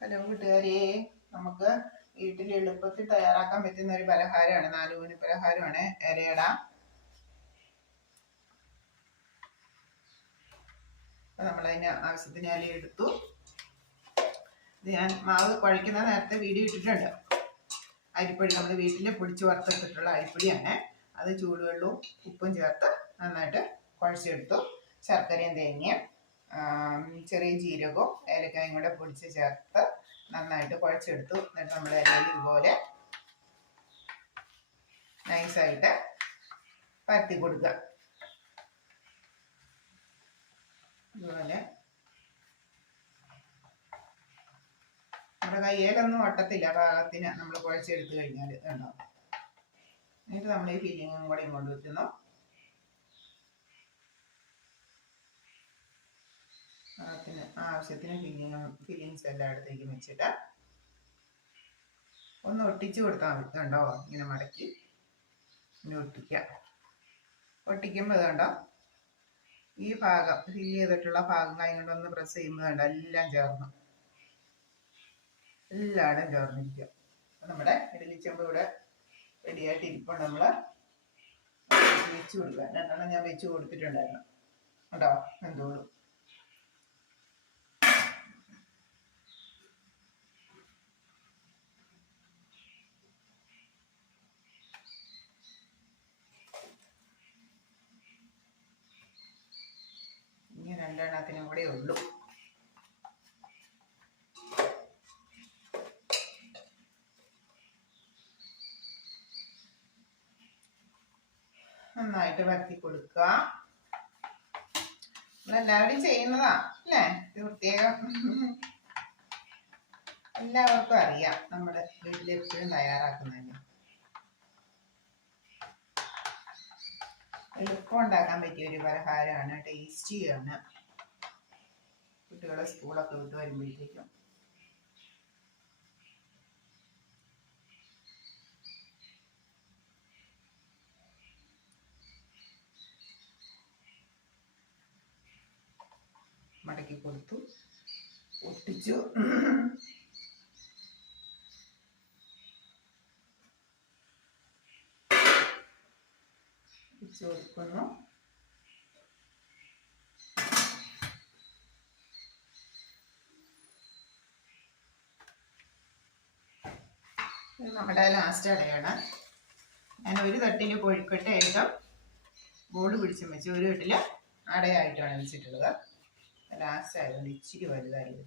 Hello കൂട്ടുകാരെ. നമുക്ക് വീട്ടിൽ എളുപ്പത്തിൽ തയ്യാറാക്കാൻ പറ്റുന്ന ഒരു പലഹാരമാണ്. നാലുമണി പലഹാരമാണ്. ഇലയട നമ്മളതിന് ആവശ്യത്തിന് ഇല എടുത്തു. ഇത് ഞാൻ മാവ് കുഴക്കുന്ന നേരത്തെ വീഡിയോ ഇട്ടിട്ടുണ്ട്. അരിപ്പൊടി നമ്മൾ വീട്ടിൽ പൊടിച്ച് വറുത്തെടുത്തിട്ടുള്ള അരിപ്പൊടിയാണ്. അത് ചൂടുവെള്ളവും ഉപ്പും ചേർത്ത് നന്നായിട്ട് കുഴച്ചെടുത്തു. ശർക്കരയും തേങ്ങയും ചെറിയ ജീരകവും ഏലക്കായും കൂടെ പൊടിച്ച് ചേർത്ത് നന്നായിട്ട് കുഴച്ചെടുത്തു. എന്നിട്ട് നമ്മൾ എല്ലാം ഇതുപോലെ നൈസായിട്ട് പരത്തി കൊടുക്കുക. ഇതുപോലെ. നമ്മുടെ കയ്യിലൊന്നും ഒട്ടത്തില്ല പാകത്തിന് നമ്മൾ കുഴച്ചെടുത്ത് കഴിഞ്ഞാൽ കണ്ടോ? എന്നിട്ട് നമ്മൾ ഈ ഫില്ലിങ്ങും കൂടെ ഇങ്ങോട്ട് വെക്കുന്നു. പാകത്തിന് ആവശ്യത്തിന് ഫില്ലിങ് ഫില്ലിങ്സ് എല്ലാം അടുത്തേക്ക് വെച്ചിട്ട് ഒന്ന് ഒട്ടിച്ച് കൊടുത്താൽ മതി. കണ്ടോ? ഇങ്ങനെ മടക്കി ഇനി ഒട്ടിക്കുക ഒട്ടിക്കുമ്പോൾ കണ്ടോ ഈ ഭാഗം ഫില്ല് ചെയ്തിട്ടുള്ള ഭാഗം കൈ കൊണ്ടൊന്ന് പ്രസ് ചെയ്യുമ്പോൾ കണ്ടോ എല്ലാം ചേർന്നു. എല്ലായിടും ചേർന്നിരിക്കുക. അപ്പം നമ്മുടെ ഇഡലിച്ചമ്പ് ഇവിടെ റെഡിയായിട്ട് ഇരിപ്പുണ്ട് നമ്മൾ വെച്ച് കൊടുക്കുക. രണ്ടെണ്ണം ഞാൻ വെച്ച് കൊടുത്തിട്ടുണ്ടായിരുന്നു. കേട്ടോ എന്തോളും ഇനി രണ്ടെണ്ണത്തിനും കൂടെ ഉള്ളൂ. നന്നായിട്ട് വരത്തി കൊടുക്കുക. നമ്മളെല്ലാവരും ചെയ്യുന്നതാ അല്ലേ? ഇത് പ്രത്യേകം എല്ലാവർക്കും അറിയാം നമ്മുടെ വീട്ടിൽ എപ്പോഴും തയ്യാറാക്കുന്നതന്നെ എളുപ്പം ഉണ്ടാക്കാൻ പറ്റിയ ഒരു പലഹാരമാണ് ടേസ്റ്റിയാണ്. കുട്ടികളെ സ്കൂളൊക്കെ വിട്ട് വരുമ്പോഴത്തേക്കും. മടക്കി കൊടുത്തു. ഒട്ടിച്ചു. ഒട്ടിച്ചു കൊടുക്കുന്നു. ഇത് നമ്മുടെ ലാസ്റ്റ് അടയാണ്. ഞാൻ ഒരു തട്ടിൽ കോഴിക്കട്ടയായിട്ടും ബോർഡ് പിടിച്ചും വെച്ച് ഒരു തട്ടിൽ അടയായിട്ടാണ് വെച്ചിട്ടുള്ളത്. ലാസ്റ്റ് ആയതുകൊണ്ട് ഇച്ചിരി വലുതായിരുന്നു